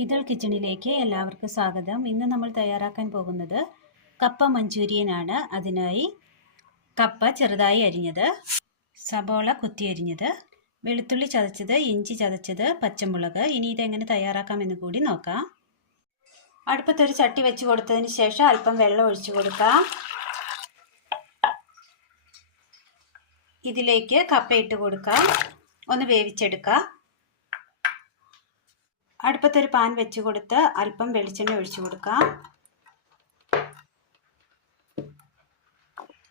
ഇതൾ കിച്ചണിലേക്ക് എല്ലാവർക്കും സ്വാഗതം. ഇന്ന് നമ്മൾ തയ്യാറാക്കാൻ പോകുന്നത് കപ്പ മഞ്ചൂരിയൻ ആണ്. അതിനായി കപ്പ ചെറുതായി അരിഞ്ഞത്, സബോള കുത്തി അരിഞ്ഞത്, വെളുത്തുള്ളി ചതച്ചത്, ഇഞ്ചി ചതച്ചത്, പച്ചമുളക്. ഇനി ഇതെങ്ങനെ തയ്യാറാക്കാമെന്ന് കൂടി നോക്കാം. അടുപ്പത്തൊരു ചട്ടി വെച്ച് കൊടുത്തതിന് ശേഷം അല്പം വെള്ളം ഒഴിച്ചു കൊടുക്കാം. ഇതിലേക്ക് കപ്പ ഇട്ട് കൊടുക്കാം. ഒന്ന് വേവിച്ചെടുക്കാം. അടുപ്പത്തൊരു പാൻ വെച്ച് കൊടുത്ത് അല്പം വെളിച്ചെണ്ണ ഒഴിച്ചു കൊടുക്കാം.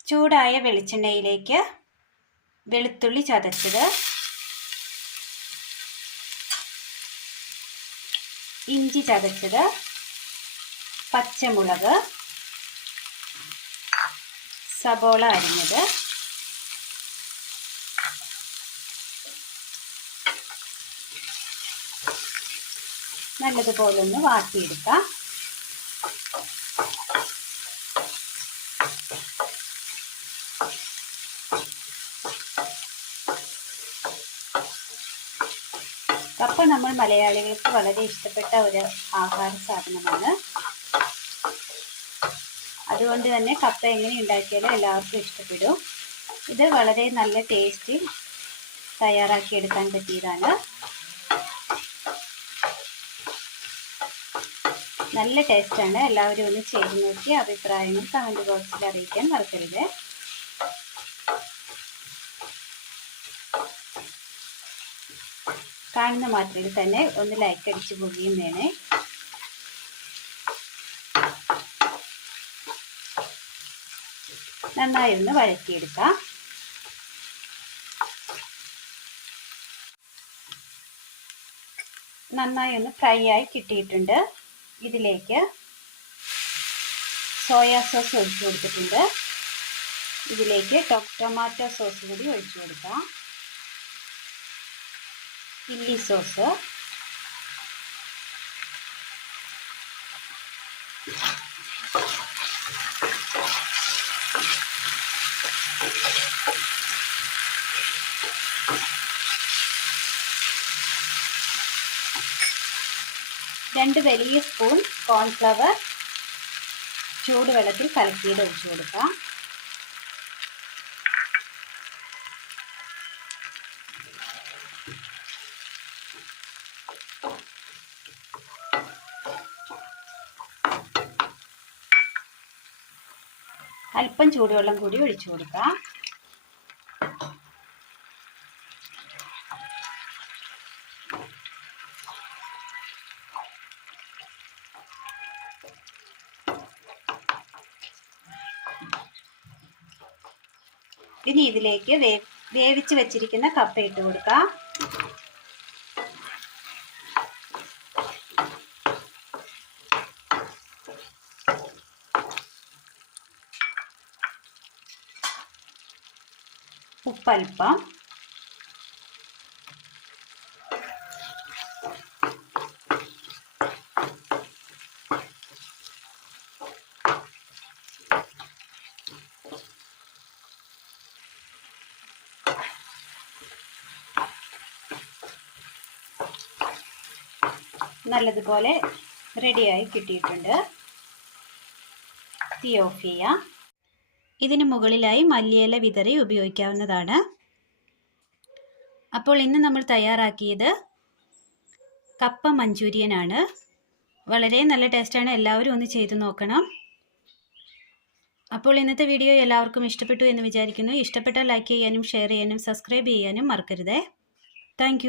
ചൂടായ വെളിച്ചെണ്ണയിലേക്ക് വെളുത്തുള്ളി ചതച്ചത്, ഇഞ്ചി ചതച്ചത്, പച്ചമുളക്, സബോള അരിഞ്ഞത്, നല്ലതുപോലെ ഒന്ന് വാട്ടിയെടുക്കാം. കപ്പ നമ്മൾ മലയാളികൾക്ക് വളരെ ഇഷ്ടപ്പെട്ട ഒരു ആഹാര സാധനമാണ്. അതുകൊണ്ട് തന്നെ കപ്പ എങ്ങനെ ഉണ്ടാക്കിയാലും എല്ലാവർക്കും ഇഷ്ടപ്പെടും. ഇത് വളരെ നല്ല ടേസ്റ്റിൽ തയ്യാറാക്കിയെടുക്കാൻ പറ്റിയതാണ്. നല്ല ടേസ്റ്റാണ്. എല്ലാവരും ഒന്ന് ചെയ്ത് നോക്കി അഭിപ്രായങ്ങൾ കമൻറ്റ് ബോക്സിൽ അറിയിക്കാൻ മറക്കരുത്. കാണുന്ന മാത്രയിൽ തന്നെ ഒന്ന് ലൈക്ക് അടിച്ചു പോവുകയും വേണേ. നന്നായി ഒന്ന് വഴറ്റിയെടുക്കാം. നന്നായി ഒന്ന് ഫ്രൈ ആയി കിട്ടിയിട്ടുണ്ട്. ഇതിലേക്ക് സോയാ സോസ് ഒഴിച്ചു കൊടുത്തിട്ടുണ്ട്. ഇതിലേക്ക് ടൊമാറ്റോ സോസ് കൂടി ഒഴിച്ചു കൊടുക്കാം. ചില്ലി സോസ്, രണ്ട് വലിയ സ്പൂൺ കോൺഫ്ലവർ ചൂടുവെള്ളത്തിൽ കലക്കിയത് ഒഴിച്ചു കൊടുക്കാം. അല്പം ചൂടുവെള്ളം കൂടി ഒഴിച്ചു കൊടുക്കാം. ഇനി ഇതിലേക്ക് വേവിച്ച് വെച്ചിരിക്കുന്ന കപ്പ ഇട്ട് കൊടുക്കാം. ഉപ്പൽപ്പം, നല്ലതുപോലെ റെഡിയായി കിട്ടിയിട്ടുണ്ട്. തീ ഓഫ് ചെയ്യാം. ഇതിന് മുകളിലായി മല്ലിയില വിതറി ഉപയോഗിക്കാവുന്നതാണ്. അപ്പോൾ ഇന്ന് നമ്മൾ തയ്യാറാക്കിയത് കപ്പ മഞ്ചൂരിയൻ ആണ്. വളരെ നല്ല ടേസ്റ്റാണ്. എല്ലാവരും ഒന്ന് ചെയ്തു നോക്കണം. അപ്പോൾ ഇന്നത്തെ വീഡിയോ എല്ലാവർക്കും ഇഷ്ടപ്പെട്ടു എന്ന് വിചാരിക്കുന്നു. ഇഷ്ടപ്പെട്ടാൽ ലൈക്ക് ചെയ്യാനും ഷെയർ ചെയ്യാനും സബ്സ്ക്രൈബ് ചെയ്യാനും മറക്കരുത്. താങ്ക്